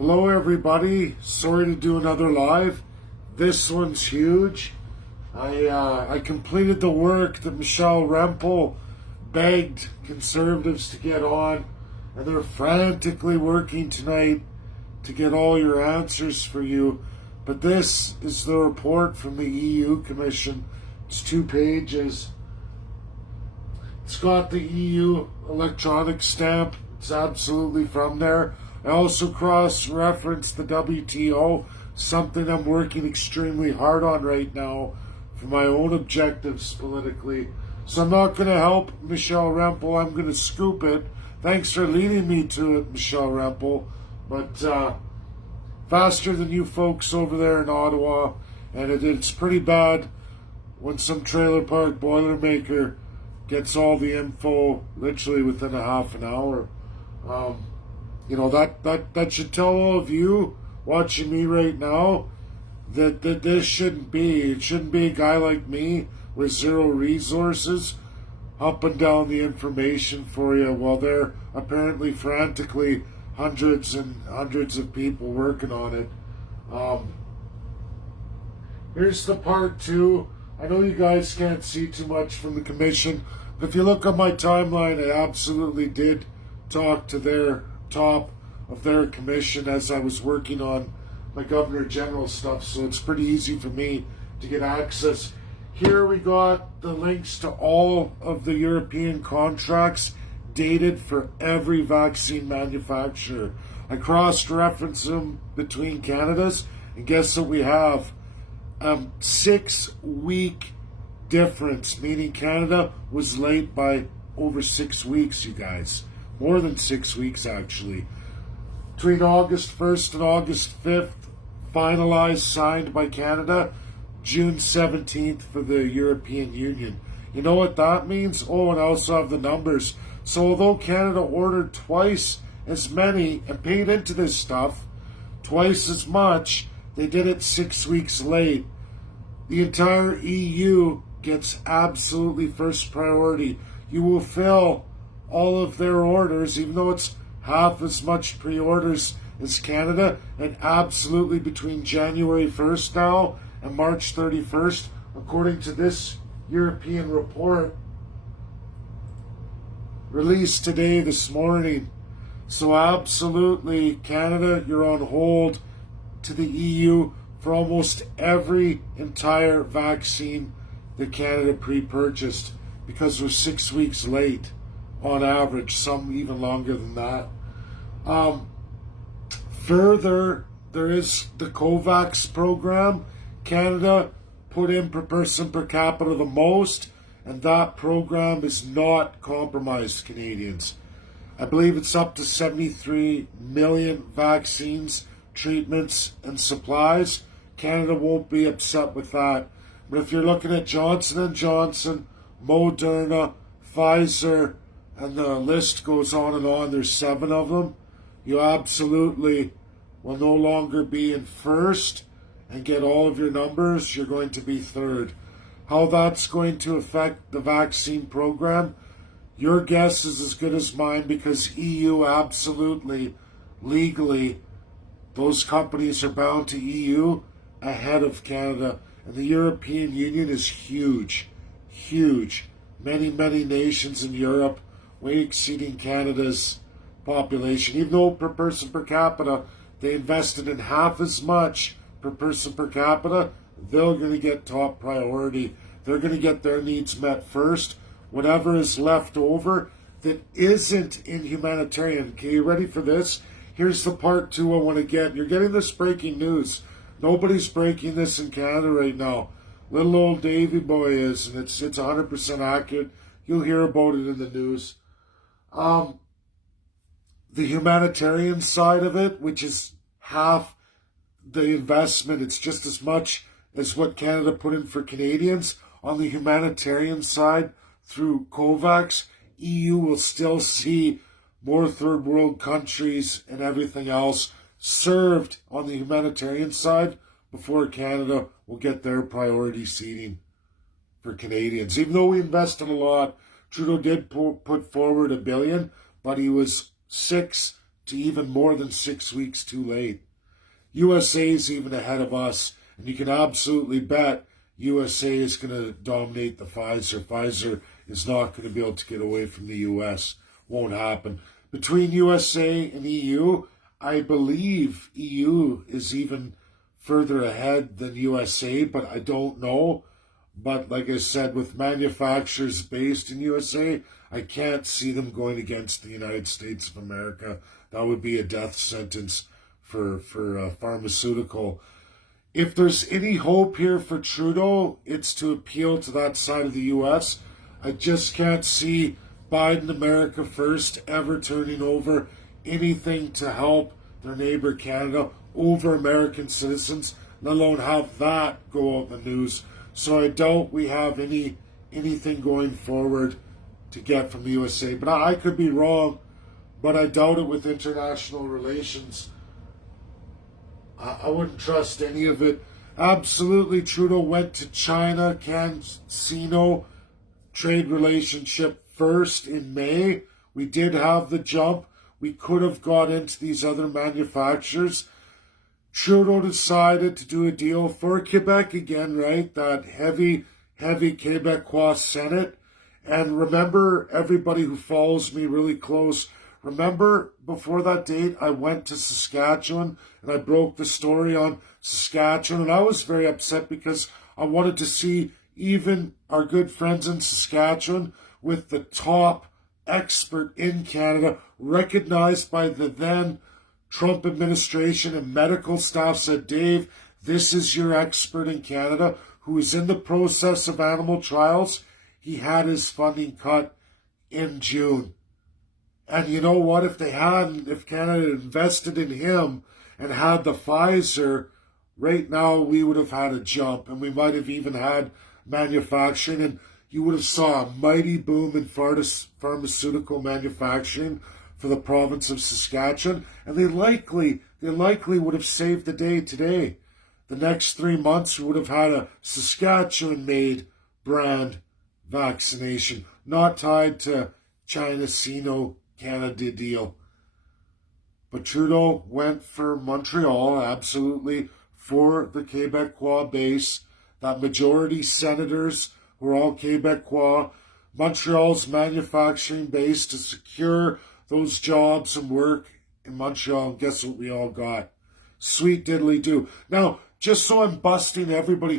Hello everybody, sorry to do another live. This one's huge. I completed the work that Michelle Rempel begged conservatives to get on, and they're frantically working tonight to get all your answers for you. But this is the report from the EU Commission. It's 2 pages. It's got the EU electronic stamp. It's absolutely from there. I also cross-referenced the WTO, something I'm working extremely hard on right now for my own objectives politically. So I'm not going to help Michelle Rempel. I'm going to scoop it. Thanks for leading me to it, Michelle Rempel. But faster than you folks over there in Ottawa. And it's pretty bad when some trailer park boilermaker gets all the info literally within a half an hour. That should tell all of you watching me right now that this shouldn't be. It shouldn't be a guy like me with zero resources up and down the information for you while they're apparently frantically hundreds and hundreds of people working on it. Here's the part 2. I know you guys can't see too much from the commission, but if you look on my timeline, I absolutely did talk to their top of their commission as I was working on my Governor General stuff, so it's pretty easy for me to get access. Here we got the links to all of the European contracts dated for every vaccine manufacturer. I cross-referenced them between Canada's, and guess what we have? 6-week difference, meaning Canada was late by over 6 weeks, you guys. More than 6 weeks, actually. Between August 1st and August 5th, finalized, signed by Canada. June 17th for the European Union. You know what that means? Oh, and I also have the numbers. So although Canada ordered twice as many and paid into this stuff, twice as much, they did it 6 weeks late. The entire EU gets absolutely first priority. You will fill all of their orders, even though it's half as much pre-orders as Canada, and absolutely between January 1st now and March 31st, according to this European report released today, this morning. So absolutely, Canada, you're on hold to the EU for almost every entire vaccine that Canada pre-purchased, because we're 6 weeks late on average, some even longer than that. Further, there is the COVAX program. Canada put in per person per capita the most, and that program is not compromised Canadians. I believe it's up to 73 million vaccines, treatments, and supplies. Canada won't be upset with that. But if you're looking at Johnson & Johnson, Moderna, Pfizer, and the list goes on and on, there's 7 of them, you absolutely will no longer be in first and get all of your numbers. You're going to be third. How that's going to affect the vaccine program, your guess is as good as mine, because EU absolutely, legally, those companies are bound to EU ahead of Canada. And the European Union is huge, huge. Many, many nations in Europe, way exceeding Canada's population. Even though per person per capita, they invested in half as much per person per capita, they're going to get top priority. They're going to get their needs met first. Whatever is left over that isn't in humanitarian. Okay, you ready for this? Here's the part 2 I want to get. You're getting this breaking news. Nobody's breaking this in Canada right now. Little old Davy boy is, and it's 100% accurate. You'll hear about it in the news. The humanitarian side of it, which is half the investment, it's just as much as what Canada put in for Canadians. On the humanitarian side, through COVAX, EU will still see more third world countries and everything else served on the humanitarian side before Canada will get their priority seating for Canadians. Even though we invested a lot, Trudeau did put forward $1 billion, but he was 6 to even more than 6 weeks too late. USA is even ahead of us, and you can absolutely bet USA is going to dominate the Pfizer. Pfizer is not going to be able to get away from the US. Won't happen. Between USA and EU, I believe EU is even further ahead than USA, but I don't know. But like I said, with manufacturers based in USA, I can't see them going against the United States of America. That would be a death sentence for pharmaceutical. If there's any hope here for Trudeau, it's to appeal to that side of the U.S. I just can't see Biden America First ever turning over anything to help their neighbor Canada over American citizens, let alone have that go out in the news. So I doubt we have anything going forward to get from the USA. But I could be wrong, but I doubt it with international relations. I wouldn't trust any of it. Absolutely, Trudeau went to China, Casino trade relationship first in May. We did have the jump. We could have got into these other manufacturers. Trudeau decided to do a deal for Quebec again, right? That heavy Quebecois Senate. And remember, everybody who follows me really close, remember before that date, I went to Saskatchewan and I broke the story on Saskatchewan. And I was very upset because I wanted to see even our good friends in Saskatchewan with the top expert in Canada, recognized by the then Trump administration and medical staff, said, Dave, this is your expert in Canada who is in the process of animal trials. He had his funding cut in June. And you know what? If Canada had invested in him and had the Pfizer, right now we would have had a jump, and we might have even had manufacturing, and you would have saw a mighty boom in pharmaceutical manufacturing for the province of Saskatchewan, and they likely would have saved the day today. The next 3 months, we would have had a Saskatchewan-made brand vaccination, not tied to China, Sino, Canada deal. But Trudeau went for Montreal, absolutely, for the Quebecois base. That majority senators were all Quebecois. Montreal's manufacturing base to secure those jobs and work in Montreal. And guess what we all got? Sweet diddly do. Now, just so I'm busting everybody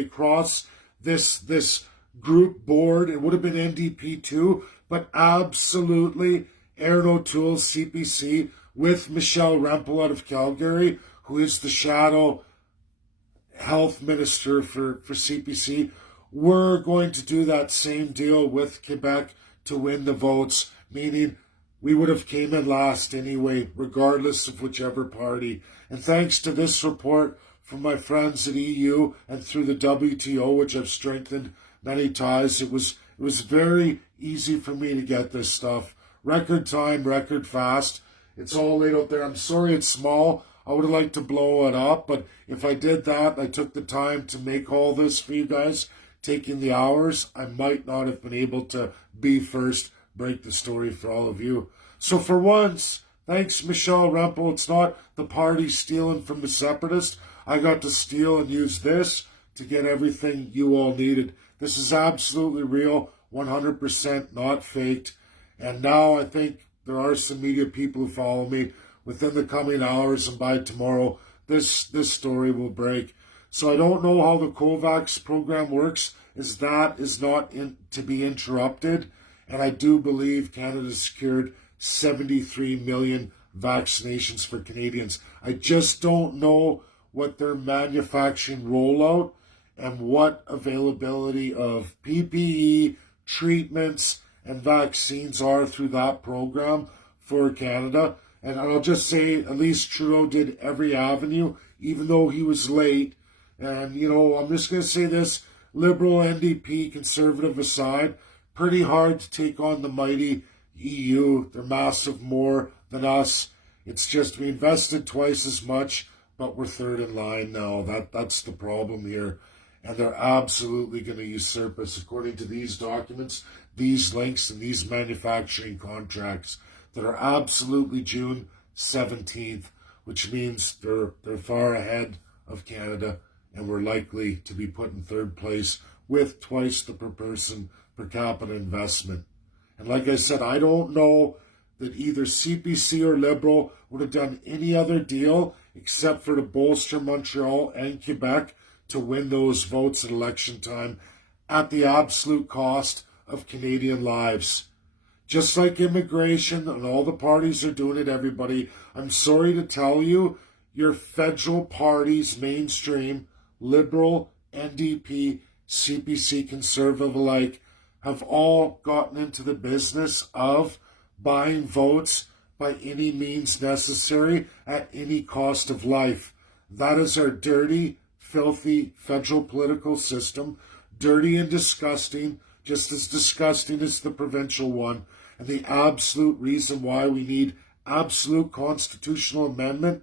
across this group board, it would have been NDP too, but absolutely Aaron O'Toole, CPC, with Michelle Rempel out of Calgary, who is the shadow health minister for CPC. We're going to do that same deal with Quebec to win the votes, meaning we would have came in last anyway, regardless of whichever party. And thanks to this report from my friends at EU and through the WTO, which I've strengthened many ties, it was very easy for me to get this stuff. Record time, record fast. It's all laid out there. I'm sorry it's small. I would have liked to blow it up, but if I did that, I took the time to make all this for you guys, taking the hours, I might not have been able to be first, break the story for all of you. So for once, thanks Michelle Rempel, it's not the party stealing from the separatists. I got to steal and use this to get everything you all needed. This is absolutely real, 100% not faked. And now I think there are some media people who follow me. Within the coming hours and by tomorrow, this story will break. So I don't know how the COVAX program works, as that is not to be interrupted. And I do believe Canada secured 73 million vaccinations for Canadians. I just don't know what their manufacturing rollout and what availability of PPE, treatments, and vaccines are through that program for Canada. And I'll just say, at least Trudeau did every avenue, even though he was late. And, I'm just going to say this, Liberal, NDP, Conservative aside, pretty hard to take on the mighty EU. They're massive more than us. It's just we invested twice as much, but we're third in line now. That's the problem here. And they're absolutely going to usurp us according to these documents, these links, and these manufacturing contracts. that are absolutely June 17th, which means they're far ahead of Canada, and we're likely to be put in third place with twice the per person per capita investment. And like I said, I don't know that either CPC or Liberal would have done any other deal except for to bolster Montreal and Quebec to win those votes at election time at the absolute cost of Canadian lives. Just like immigration, and all the parties are doing it, everybody, I'm sorry to tell you, your federal parties, mainstream, Liberal, NDP, CPC, Conservative alike, have all gotten into the business of buying votes by any means necessary at any cost of life. That is our dirty, filthy federal political system, dirty and disgusting, just as disgusting as the provincial one, and the absolute reason why we need absolute constitutional amendment,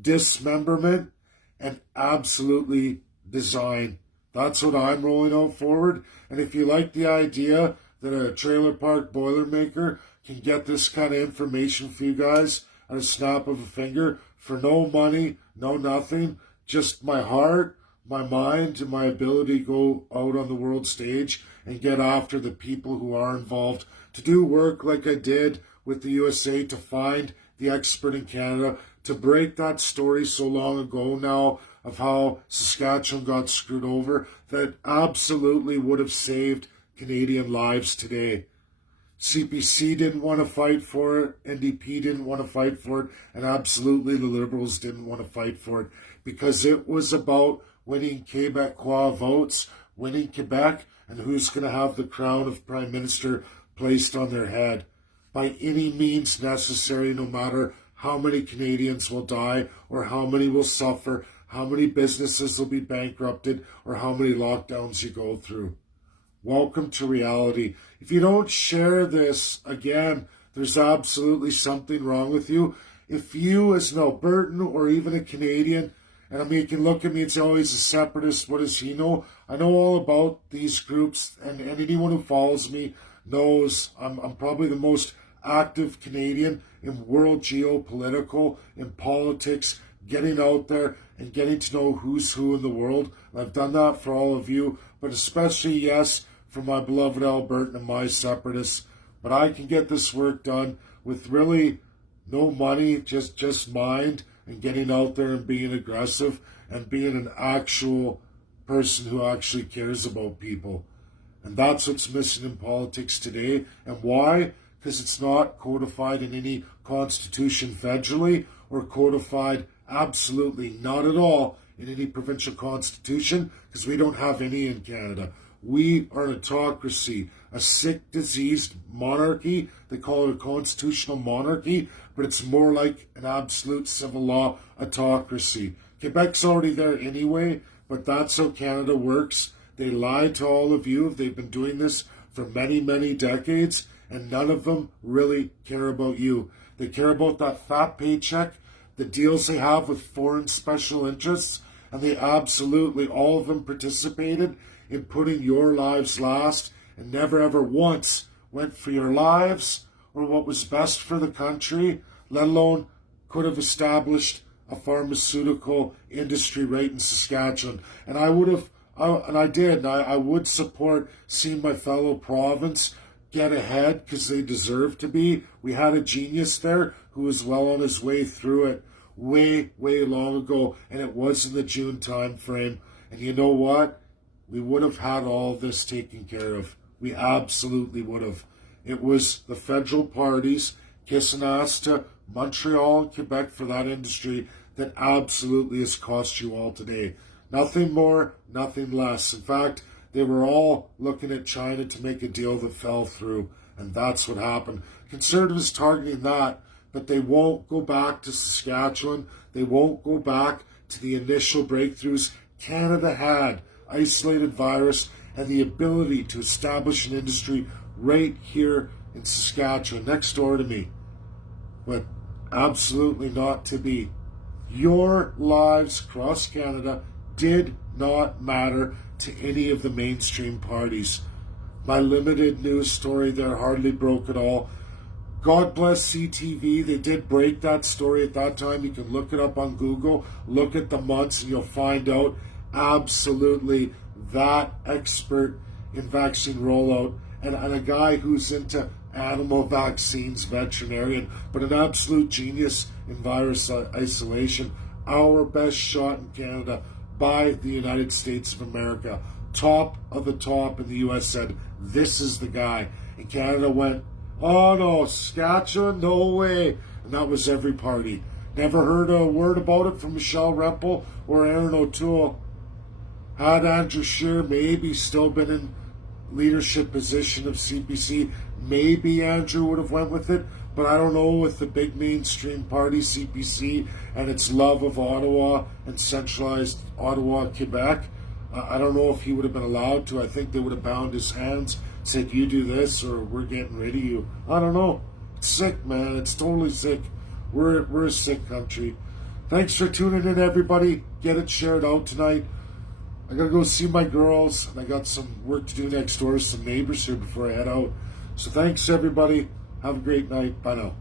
dismemberment, and absolutely design. That's what I'm rolling out forward. And if you like the idea that a trailer park boilermaker can get this kind of information for you guys at a snap of a finger for no money, no nothing, just my heart, my mind, and my ability to go out on the world stage and get after the people who are involved, to do work like I did with the USA to find the expert in Canada, to break that story so long ago now of how Saskatchewan got screwed over, that absolutely would have saved Canadian lives today. CPC didn't want to fight for it, NDP didn't want to fight for it, and absolutely the Liberals didn't want to fight for it, because it was about winning Quebecois votes, winning Quebec, and who's going to have the crown of Prime Minister placed on their head by any means necessary, no matter how many Canadians will die or how many will suffer, how many businesses will be bankrupted, or how many lockdowns you go through. Welcome to reality. If you don't share this, again, there's absolutely something wrong with you. If you, as an Albertan or even a Canadian, and I mean, you can look at me and say, oh, he's a separatist, what does he know? I know all about these groups, and anyone who follows me knows I'm probably the most active Canadian in world geopolitical, in politics, getting out there and getting to know who's who in the world. And I've done that for all of you, but especially, yes, for my beloved Albertan and my separatists. But I can get this work done with really no money, just mind, and getting out there and being aggressive and being an actual person who actually cares about people. And that's what's missing in politics today. And why? Because it's not codified in any constitution federally, or codified absolutely not at all in any provincial constitution, because we don't have any in Canada. We are an autocracy, a sick, diseased monarchy. They call it a constitutional monarchy, but it's more like an absolute civil law autocracy. Quebec's already there anyway, but that's how Canada works. They lie to all of you. They've been doing this for many, many decades, and none of them really care about you. They care about that fat paycheck, the deals they have with foreign special interests, and they absolutely, all of them, participated in putting your lives last, and never ever once went for your lives or what was best for the country, let alone could have established a pharmaceutical industry right in Saskatchewan. And I would support seeing my fellow province get ahead, because they deserve to be. We had a genius there who was well on his way through it way long ago, and it was in the June time frame. And you know what? We would have had all this taken care of. We absolutely would have. It was the federal parties kissing ass to Montreal and Quebec for that industry that absolutely has cost you all today. Nothing more, nothing less. In fact, they were all looking at China to make a deal that fell through, and that's what happened. Conservatives targeting that, but they won't go back to Saskatchewan. They won't go back to the initial breakthroughs Canada had. Isolated virus and the ability to establish an industry right here in Saskatchewan, next door to me. But absolutely not to be. Your lives across Canada did not matter to any of the mainstream parties. My limited news story there hardly broke at all. God bless CTV. They did break that story at that time. You can look it up on Google. Look at the months and you'll find out absolutely that expert in vaccine rollout and a guy who's into animal vaccines, veterinarian, but an absolute genius in virus isolation. Our best shot in Canada by the United States of America. Top of the top in the US said, this is the guy. And Canada went, oh no, Saskatchewan, no way. And that was every party. Never heard a word about it from Michelle Rempel or Aaron O'Toole. Had Andrew Scheer maybe still been in leadership position of CPC, maybe Andrew would have went with it, but I don't know, with the big mainstream party CPC and its love of Ottawa and centralized Ottawa, Quebec, I don't know if he would have been allowed to. I think they would have bound his hands, said you do this or we're getting rid of you. I don't know. It's sick, man. It's totally sick. We're a sick country. Thanks for tuning in, everybody. Get it shared out tonight. I gotta go see my girls, and I got some work to do next door with some neighbors here before I head out. So thanks, everybody. Have a great night. Bye now.